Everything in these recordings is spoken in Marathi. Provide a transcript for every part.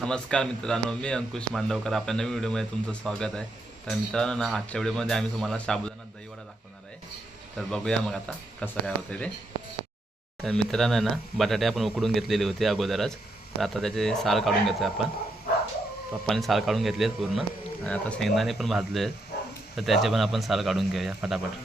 नमस्कार मित्रांनो मी अंकुश मांडवकर. आपल्या नवीन व्हिडिओमध्ये तुमचं स्वागत आहे. तर मित्रांनो ना आजच्या व्हिडिओमध्ये आम्ही तुम्हाला साबुदाणा दहीवडा दाखवणार आहे. तर बघूया मग आता कसं काय होतं ते. तर मित्रांनो ना बटाटे आपण उकडून घेतलेले होते अगोदरच. तर आता त्याचे साल काढून घेतो आपण. पप्पाने साल काढून घेतले आहेत पूर्ण. आणि आता शेंगदाणे पण भाजले आहेत तर त्याचे पण आपण साल काढून घेऊया फटाफट.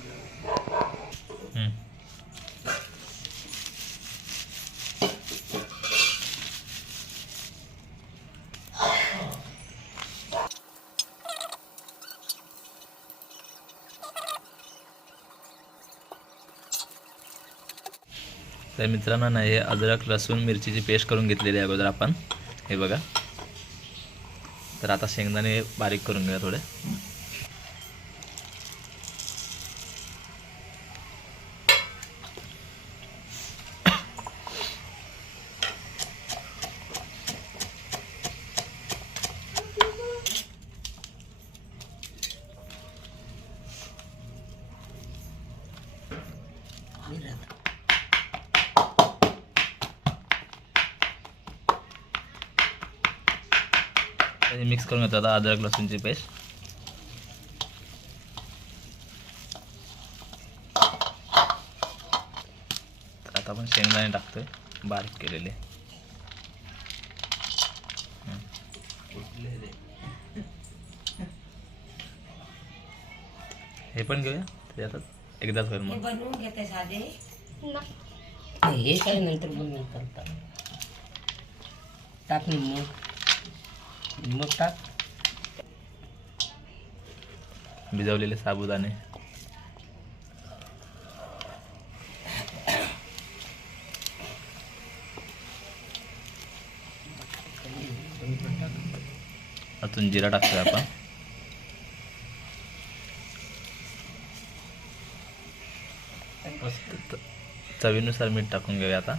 तर मित्रांनो ना हे अद्रक लसूण मिरचीची पेस्ट करून घेतलेली आहे अगोदर आपण. हे बघा. तर आता शेंगदाणे बारीक करून घेऊया थोडे. मिक्स करून घेतो आता अद्रक लसूणची पेस्ट तर आता आपण शेंगदाणे टाकतोय बारीक केलेले. हे पण घेऊया त्याच्यातच. एकदाच होईल हे मग बनवून घेते साधे. नाही, हे काय नंतर बनवून करतात टाक ना मग. मग टाक भिजवलेले साबुदाणे. अजून जिरा टाकतोय आपण. चवीनुसार मीठ टाकून घेऊया आता.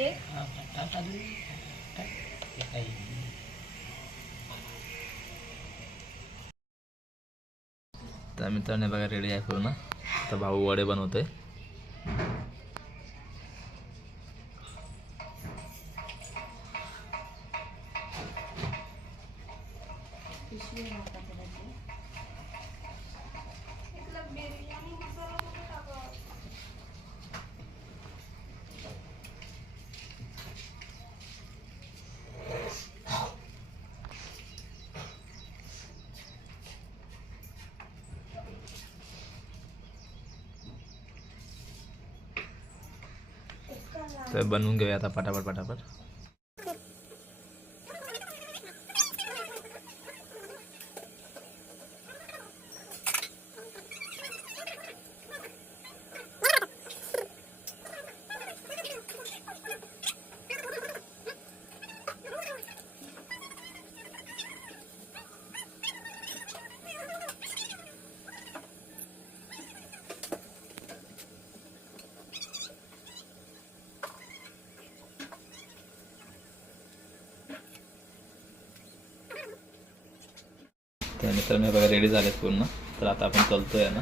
ये तर मित्रांनो बघा रेडी आहे पूर्ण. तर भाऊ वडे बनवतोय. तर बनवून घेऊया आता पटापट पटापट. त्यानंतर मी बघा रेडी झालेत पूर्ण. तर आता आपण चलतोय आहे ना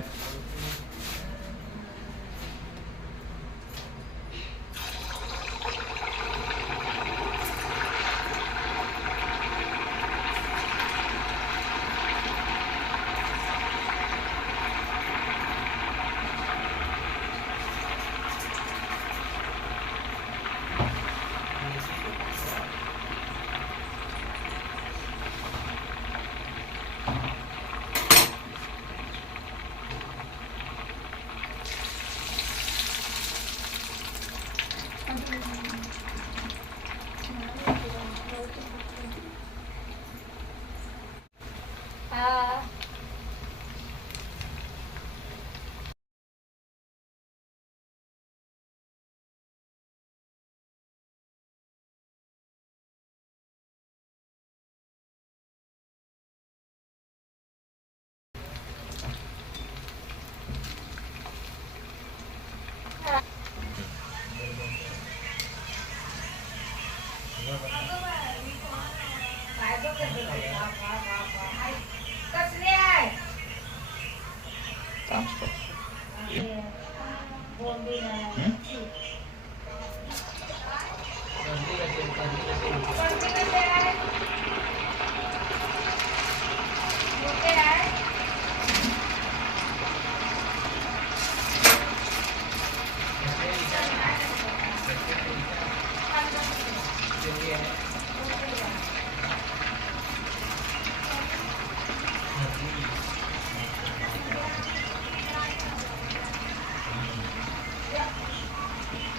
নমস্কার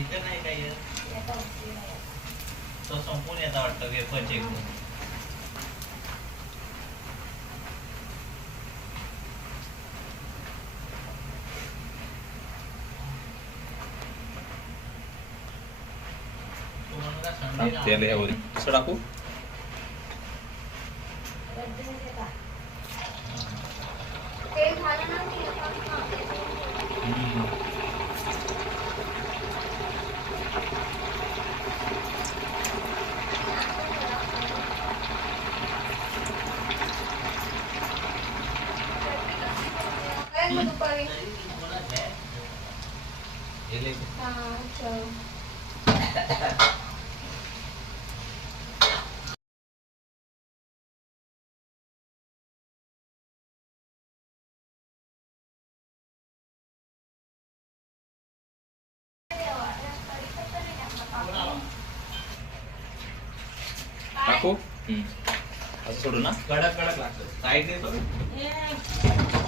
इथं नाही काय येत. तो संपून येता वाटतं वेफर चेक टाक तेल यावर असं टाकू हम्म. टाकू? हम्म. असं सोडू ना? कडक कडक लागतं. साईड देतो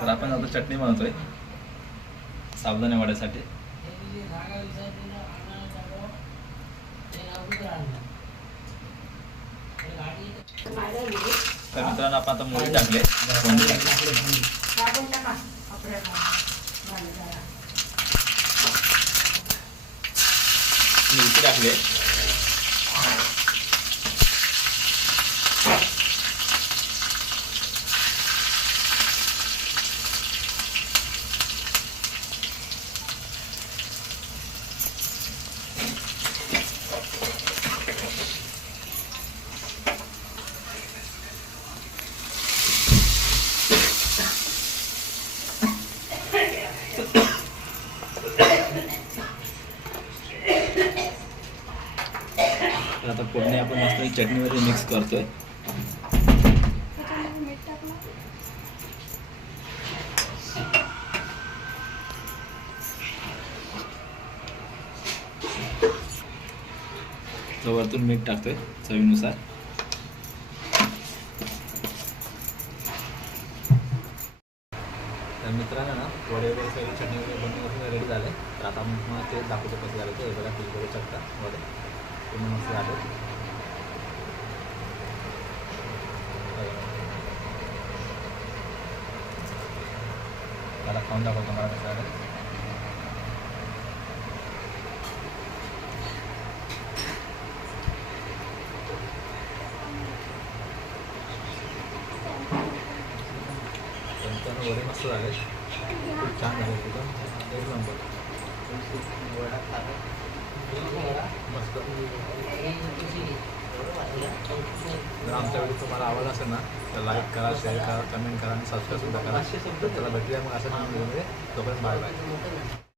तर आपण आता चटणी बनवतोय. साबुदाणे वाड्यासाठी. तर मित्रांनो आपण आता मोहरी टाकले. फोडणी टाकली. मिरची तर आता फोडणी आपण मस्त चटणीमध्ये मिक्स करतोय. तर वरतून मीठ टाकतोय चवीनुसार. तर मित्रांनो ना वडे वगैरे सगळे चटणी वगैरे बनवून रेडी झाले. तर आता मग ते दाखवतो कसं झालं ते बघा तुम्ही बघू शकता. वडे पूर्ण मस्त झाले त्याला खाऊन दाखवतो मला कसं झालं वडे मस्त झाले. खूप छान झाले एकदम एक नंबर. मस्त. जर आमच्या व्हिडिओ तुम्हाला आवाज असेल ना तर लाईक करा शेअर करा कमेंट करा आणि सबस्क्राईब सुद्धा करा. तर भेटूया मग असं व्हिडिओमध्ये तोपर्यंत बाय बाय